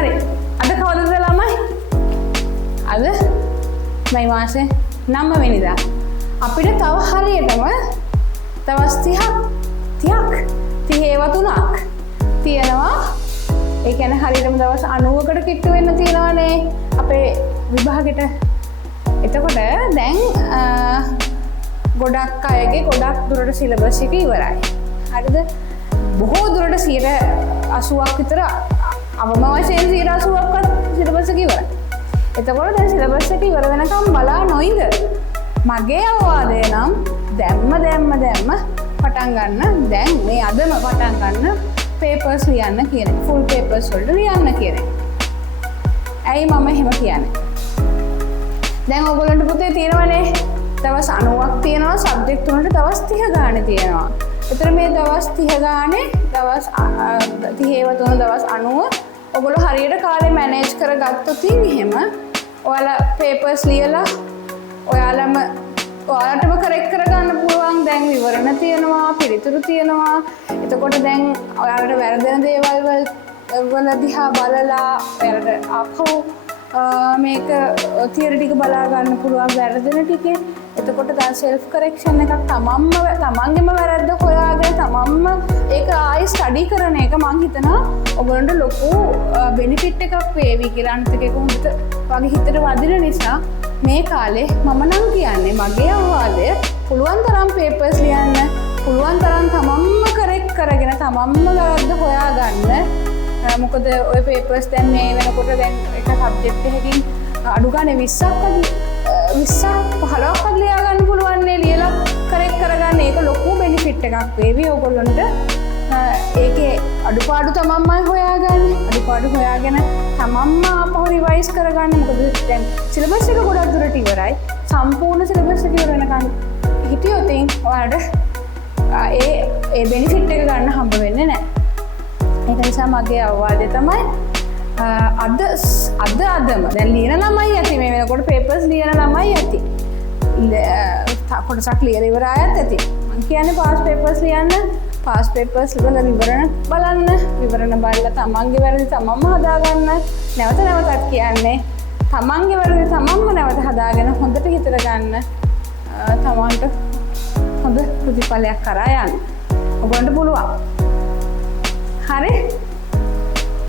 හරි. අද කවදද ළමයි? අද මේ මාසේ 9 වෙනිදා. අපිට තව හරියටම දවස් 30ක් තියෙනවා. ඒ කියන්නේ හරියටම දවස් 90කට කිට්ටු වෙන්න තියෙනවානේ අපේ විභාගෙට. එතකොට දැන් ගොඩක් අයගේ ගොඩක් දුරට සිලබස් එක ඉවරයි. හරිද? බොහෝ දුරට 80ක් විතර අවම වශයෙන් 80ක්වත් සිලබස් එක ඉවරයි. එතකොට දැන් සිලබස් එක ඉවර වෙනකම් බලා නොඉඳ මගේ අවවාදය නම් දැම්ම පටන් ගන්න. දැන් මේ අදම පටන් ගන්න පේපර්ස් ලියන්න කියන ෆුල් පේපර්ස් වලට ලියන්න කියන. ඇයි මම එහෙම කියන්නේ? දැන් ඔයගොල්ලන්ට පුතේ තියෙනවනේ දවස් 90ක් තියෙනවා සබ්ජෙක්ට් තුනට දවස් 30 ගානේ තියෙනවා. ඒතර මේ දවස් 30 ගානේ දවස් 30 ඒවා තුන දවස් 90 ඔයගොල්ලෝ හරියට කාලේ මැනේජ් කරගත්තොත් එහෙම ඔයාලා පේපර්ස් ලියලා ඔයාලටම කරෙක්ට් කරගන්න පුළුවන්. දැන් විවරණ තියෙනවා, පිළිතුරු තියෙනවා. එතකොට දැන් ඔයාලට වැරදෙන දේවල් වල දිහා බලලා ඔයාලට ආපහු මේක තියරි ටික බලා ගන්න පුළුවන් වැරදෙන ටිකේ. එතකොට දැන් සෙල්ෆ් කරෙක්ෂන් එකක් තමන්ගේම වැරද්ද හොයාගෙන තමන්ම ඒක ආයෙ ස්ටඩි කරන එක මං හිතනවා ඔයගොල්ලන්ට ලොකු බෙනිෆිට් එකක් වේවි කියලා. අනිත් එක කොහොමද වගේ හිතට වදින නිසා මේ කාලේ මම නම් කියන්නේ මගේ අවවාදය පුළුවන් තරම් පේපර්ස් ලියන්න, පුළුවන් තරම් තමන්ම කරෙක්ට් කරගෙන තමන්ම වැරද්ද හොයාගන්න. මොකද ඔය පේපර්ස් දැන් මේ වෙනකොට දැන් එක සබ්ජෙක්ට් එකකින් අඩු ගානේ 15ක් ලියා ගන්න පුළුවන් නේ. ලියලා කරෙක්ට් කරගන්න ඒක ලොකු බෙනිෆිට් එකක් වේවි ඔයගොල්ලන්ට. ඒකේ අඩුපාඩු තමන්මයි හොයාගන්නේ. අඩුපාඩු හොයාගෙන තමන්ම ආපහු රිවයිස් කරගන්න. මොකද දැන් සිලබස් එක ගොඩක් දුරට ඉවරයි. සම්පූර්ණ සිලබස් එක ඉවර වෙනකන් හිටියොත් ඔයාලට ඒ බෙනිෆිට් එක ගන්න හම්බ වෙන්නේ නැහැ. ඒක නිසා මගේ අවවාදය තමයි අදම දැන් ලියන ළමයි ඇති මේ වෙනකොට පේපර්ස් ලියන ළමයි ඇති. කොටසක් ලියලා ඉවර ආයත් ඇති. මම කියන්නේ පාස් පේපර්ස් ලියන්න. පාස් පේපර්ස් වල විවරණ බලන්න. විවරණ බලලා තමන්ගේ වැරදි තමන්ම හදාගන්න. නැවතත් කියන්නේ තමන්ගේ වැරදි තමන්ම නැවත හදාගෙන හොඳට හිතලා ගන්න. තමන්ට හොඳ ප්‍රතිඵලයක් කරා යන්න. ඔයගොල්ලන්ට පුළුවන්. හරි?